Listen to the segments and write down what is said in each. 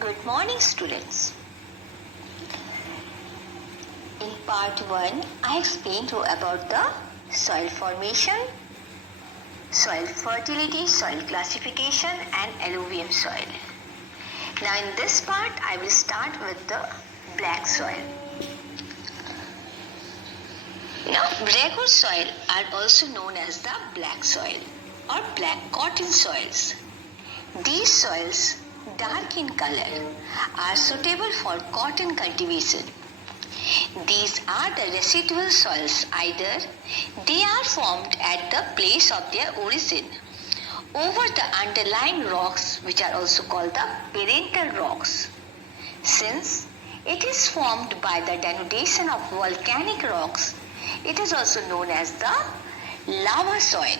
Good morning, students. In part 1, I explained you about the soil formation, soil fertility, soil classification and alluvium soil. Now in this part, I will start with the black soil. Now regular soil are also known as the black soil or black cotton soils. These soils, dark in color, are suitable for cotton cultivation. These are the residual soils. Either they are formed at the place of their origin over the underlying rocks, which are also called the parental rocks. Since it is formed by the denudation of volcanic rocks, it is also known as the lava soil.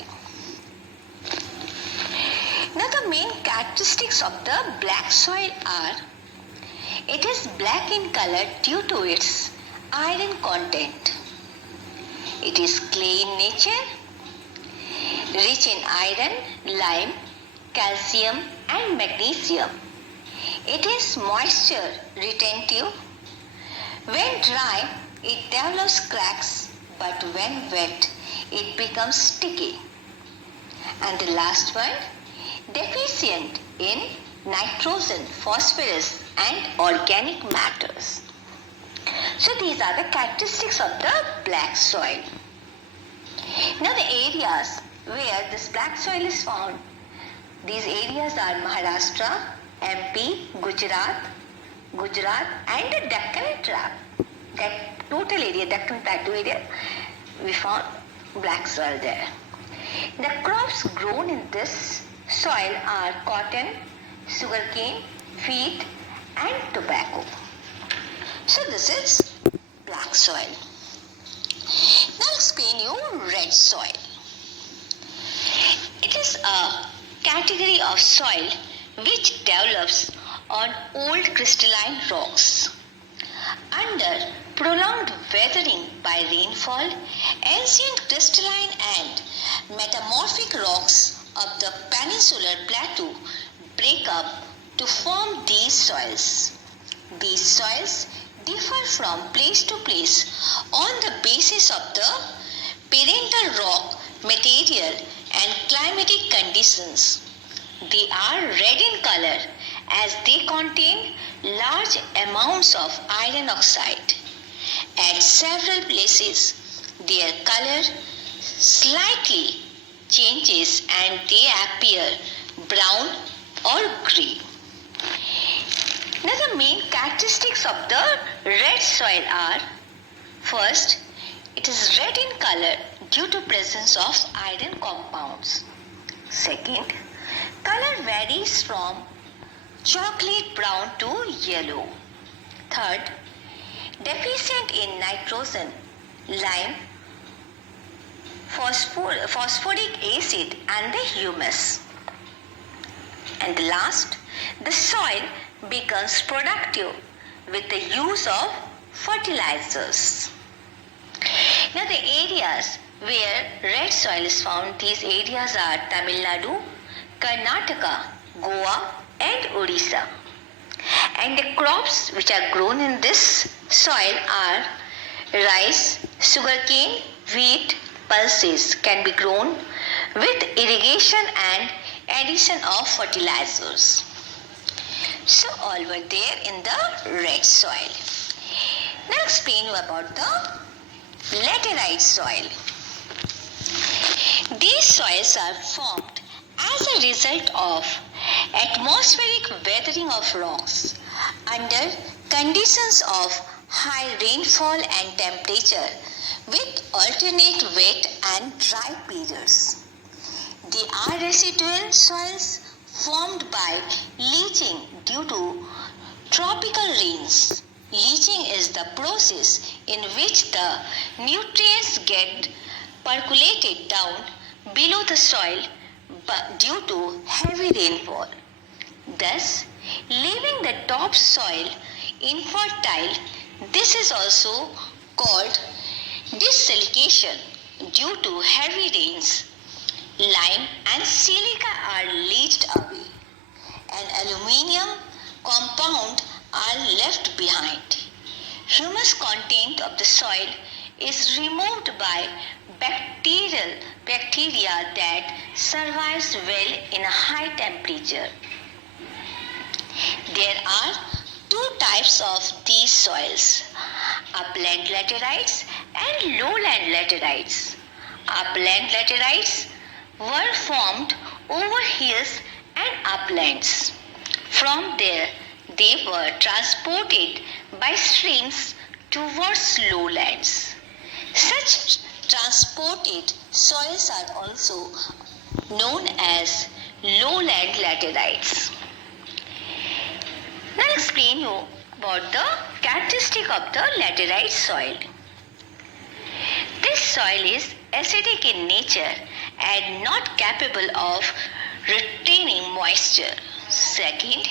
Now the main characteristics of the black soil are: it is black in color due to its iron content. It is clay in nature, rich in iron, lime, calcium and magnesium. It is moisture retentive. When dry, it develops cracks, but when wet, it becomes sticky. And the last one, deficient in nitrogen, phosphorus and organic matters. So these are the characteristics of the black soil. Now the areas where this black soil is found, these areas are Maharashtra, MP, Gujarat and the Deccan Trap. That total area, Deccan Plateau area, we found black soil there. The crops grown in this soil are cotton, sugarcane, wheat and tobacco. So this is black soil. Now I'll explain you red soil. It is a category of soil which develops on old crystalline rocks. Under prolonged weathering by rainfall, ancient crystalline and metamorphic rocks of the peninsular plateau break up to form these soils. These soils differ from place to place on the basis of the parental rock material and climatic conditions. They are red in color as they contain large amounts of iron oxide. At several places, their color slightly changes and they appear brown or grey. Now the main characteristics of the red soil are: first, it is red in color due to presence of iron compounds. Second, color varies from chocolate brown to yellow. Third, deficient in nitrogen, lime, phosphoric acid and the humus. And the last, the soil becomes productive with the use of fertilizers. Now the areas where red soil is found, these areas are Tamil Nadu, Karnataka, Goa and Odisha. And the crops which are grown in this soil are rice, sugarcane, wheat, pulses can be grown with irrigation and addition of fertilizers. So all were there in the red soil. Now I'll explain you about the laterite soil. These soils are formed as a result of atmospheric weathering of rocks under conditions of high rainfall and temperature with alternate wet and dry periods. They are residual soils formed by leaching due to tropical rains. Leaching is the process in which the nutrients get percolated down below the soil due to heavy rainfall, thus leaving the top soil infertile. This is also called desiccation due to heavy rains. Lime and silica are leached away. An aluminium compound are left behind. Humus content of the soil is removed by bacteria that survives well in a high temperature. There are two types of these soils, upland laterites and lowland laterites. Upland laterites were formed over hills and uplands. From there, they were transported by streams towards lowlands. Such transported soils are also known as lowland laterites. Now I'll explain you about the characteristic of the laterite soil. This soil is acidic in nature and not capable of retaining moisture. Second,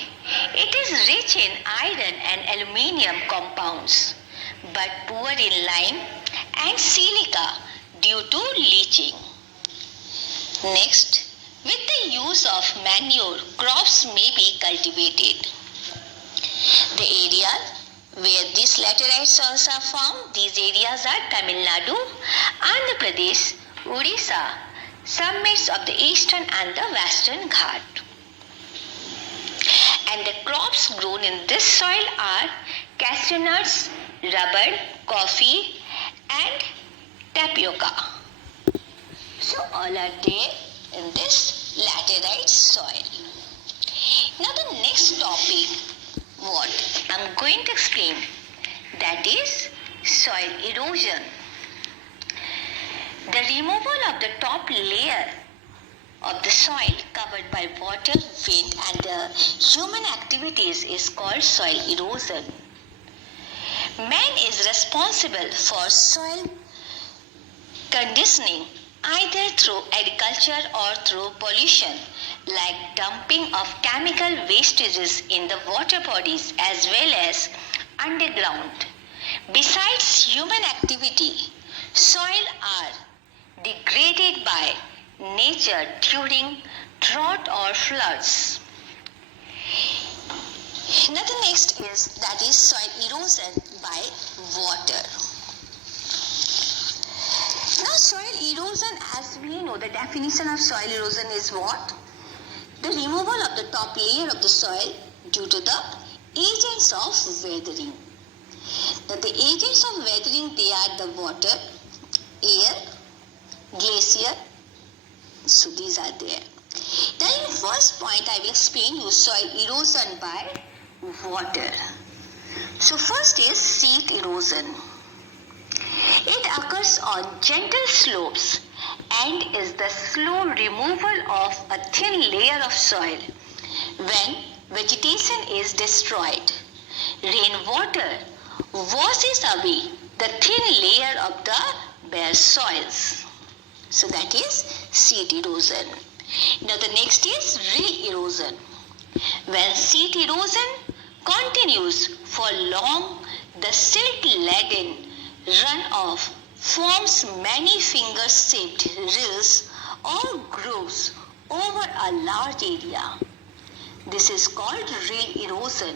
it is rich in iron and aluminium compounds, but poor in lime and silica due to leaching. Next, with the use of manure, crops may be cultivated. The areas where these laterite soils are found, these areas are Tamil Nadu, Andhra Pradesh, Odisha, summits of the eastern and the western Ghat. And the crops grown in this soil are cashew nuts, rubber, coffee and tapioca. So all are there in this laterite soil. Now the next topic what I'm going to explain, that is soil erosion. The removal of the top layer of the soil covered by water, wind and the human activities is called soil erosion. Man is responsible for soil conditioning either through agriculture or through pollution, like dumping of chemical wastages in the water bodies as well as underground. Besides human activity, soil are degraded by nature during drought or floods. Now the next is soil erosion by water. Now soil erosion, as we know, the definition of soil erosion is what? The removal of the top layer of the soil due to the agents of weathering. Now the agents of weathering, they are the water, air, glacier. So these are there. Then in first point I will explain you soil erosion by water. So first is sheet erosion. It occurs on gentle slopes and is the slow removal of a thin layer of soil when vegetation is destroyed. Rainwater washes away the thin layer of the bare soils. So that is sheet erosion. Now the next is rill erosion. When sheet erosion continues for long, the silt-laden runoff forms many finger-shaped rills or grooves over a large area. This is called rill erosion.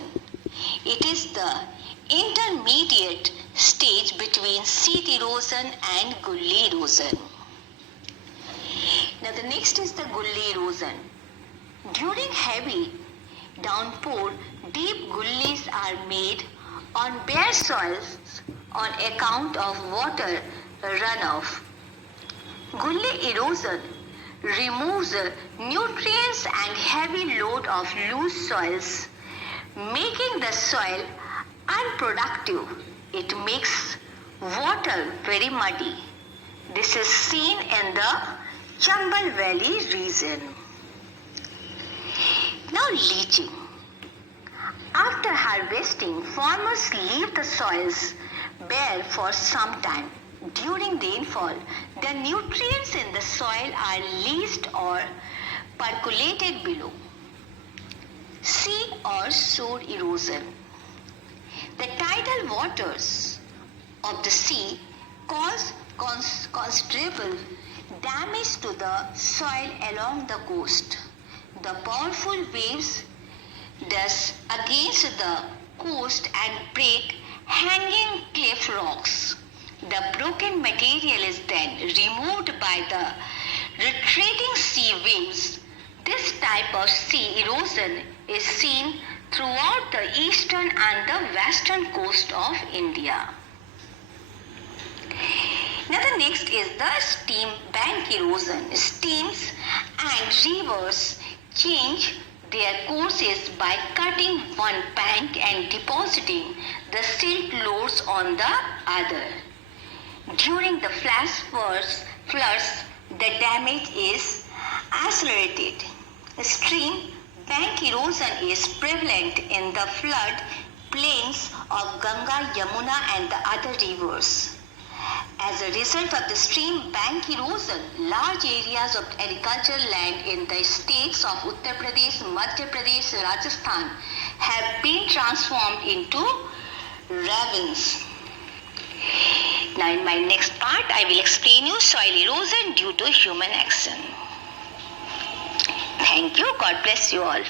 It is the intermediate stage between sheet erosion and gully erosion. Now the next is the gully erosion. During heavy downpour, deep gullies are made on bare soils on account of water runoff. Gully erosion removes nutrients and heavy load of loose soils, making the soil unproductive. It makes water very muddy. This is seen in the Chambal Valley region. Now leaching. After harvesting, farmers leave the soils bare for some time. During rainfall, the nutrients in the soil are leached or percolated below. Sea or shore erosion. The tidal waters of the sea cause considerable damage to the soil along the coast. The powerful waves dash against the coast and break hanging cliff rocks. The broken material is then removed by the retreating sea waves. This type of sea erosion is seen throughout the eastern and the western coast of India. Now the next is the stream bank erosion. Streams and rivers change their courses by cutting one bank and depositing the silt loads on the other. During the flash floods, the damage is accelerated. Stream bank erosion is prevalent in the flood plains of Ganga, Yamuna and the other rivers. As a result of the stream bank erosion, large areas of agricultural land in the states of Uttar Pradesh, Madhya Pradesh, Rajasthan have been transformed into ravines. Now in my next part, I will explain you soil erosion due to human action. Thank you. God bless you all.